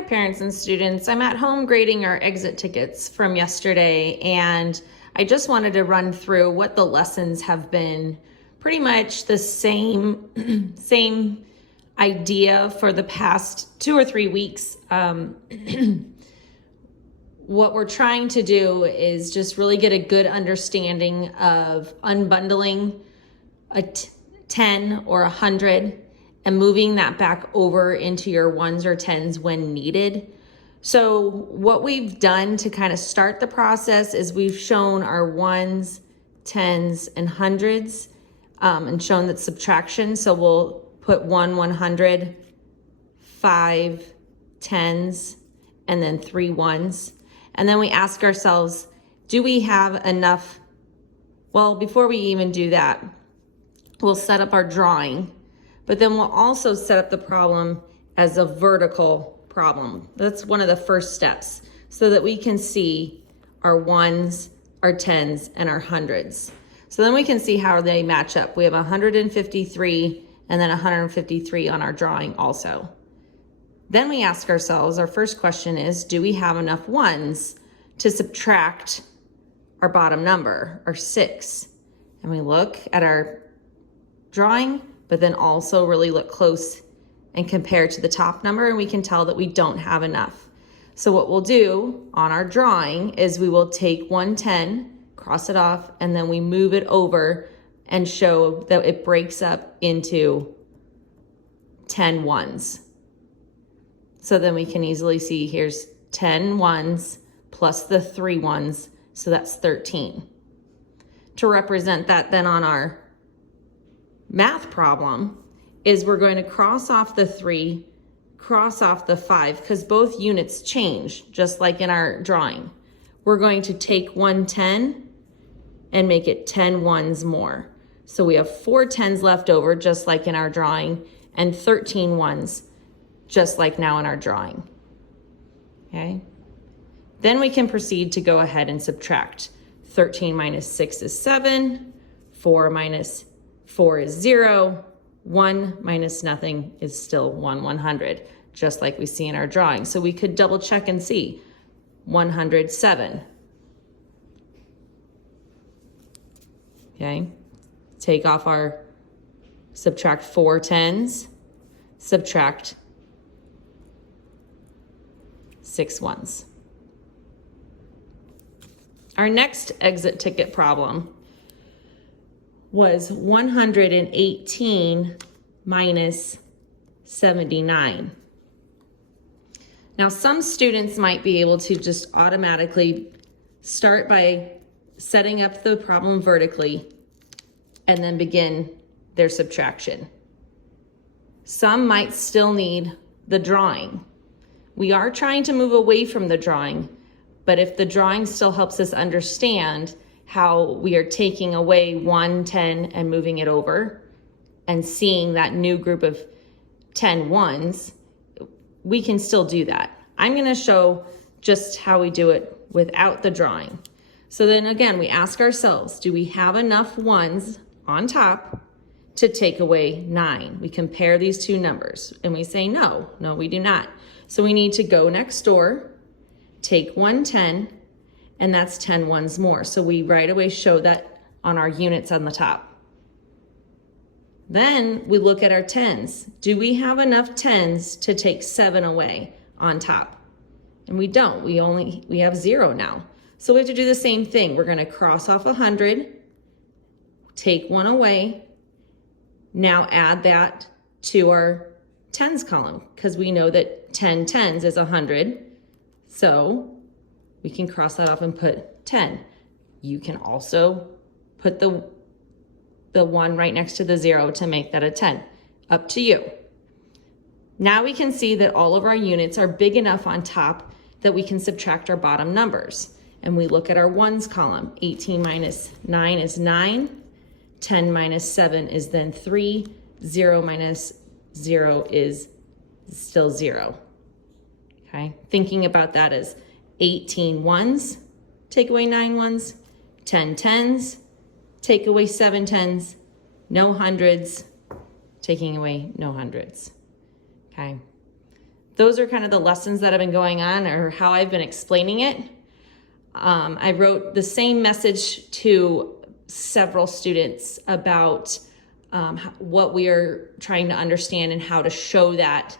Hi parents and students, I'm at home grading our exit tickets from yesterday, and I just wanted to run through what the lessons have been. Pretty much the same idea for the past 2 or 3 weeks. What we're trying to do is just really get a good understanding of unbundling a 10 or 100 and moving that back over into your 1s or 10s when needed. So what we've done to kind of start the process is we've shown our 1s, 10s, and 100s and shown that subtraction. So we'll put 1 100, 5 10s, and then 3 1s. And then we ask ourselves, do we have enough? Well, before we even do that, we'll set up our drawing, but then we'll also set up the problem as a vertical problem. That's one of the first steps, so that we can see our 1s, our 10s, and our 100s. So then we can see how they match up. We have 153 and then 153 on our drawing also. Then we ask ourselves, our first question is, do we have enough 1s to subtract our bottom number, our 6? And we look at our drawing, but then also really look close and compare to the top number, and we can tell that we don't have enough. So what we'll do on our drawing is we will take 110, cross it off, and then we move it over and show that it breaks up into 10 1s. So then we can easily see here's 10 1s plus the 3 1s, so that's 13. To represent that then on our math problem is we're going to cross off the 3, cross off the 5, because both units change, just like in our drawing. We're going to take 110 and make it 10 1s more. So we have 4 10s left over, just like in our drawing, and 13 1s, just like now in our drawing. Okay? Then we can proceed to go ahead and subtract. 13 minus 6 is 7, 4 minus 4 is 0, 1 minus nothing is still 1 100, just like we see in our drawing. So we could double check and see 107. Okay, take off our, subtract 4 10s, subtract 6 1s. Our next exit ticket problem was 118 minus 79. Now, some students might be able to just automatically start by setting up the problem vertically and then begin their subtraction. Some might still need the drawing. We are trying to move away from the drawing, but if the drawing still helps us understand how we are taking away 1 10 and moving it over and seeing that new group of 10 1s, we can still do that. I'm going to show just how we do it without the drawing. So then again, we ask ourselves, do we have enough 1s on top to take away 9? We compare these two numbers and we say no, we do not. So we need to go next door, take 110, and that's 10 1s more. So we right away show that on our units on the top. Then we look at our 10s. Do we have enough 10s to take 7 away on top? And we don't, we have 0 now. So we have to do the same thing. We're gonna cross off 100, take 1 away, now add that to our 10s column, because we know that 10 10s is 100. So we can cross that off and put 10. You can also put the 1 right next to the 0 to make that a 10. Up to you. Now we can see that all of our units are big enough on top that we can subtract our bottom numbers. And we look at our 1s column. 18 minus 9 is 9. 10 minus 7 is then 3. 0 minus 0 is still 0. Okay, thinking about that as 18 1s, take away 9 1s, 10 10s, take away 7 10s, no 100s, taking away no 100s. Okay. those are kind of the lessons that have been going on, or how I've been explaining it. I wrote the same message to several students about what we are trying to understand and how to show that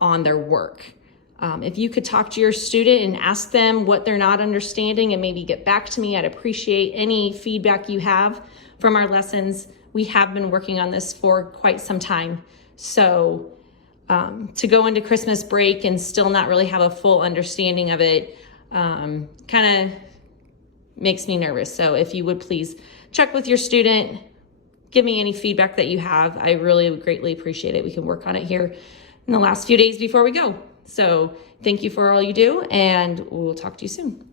on their work. If you could talk to your student and ask them what they're not understanding and maybe get back to me, I'd appreciate any feedback you have from our lessons. We have been working on this for quite some time. So to go into Christmas break and still not really have a full understanding of it kind of makes me nervous. So if you would please check with your student, give me any feedback that you have. I really would greatly appreciate it. We can work on it here in the last few days before we go. So thank you for all you do, and we'll talk to you soon.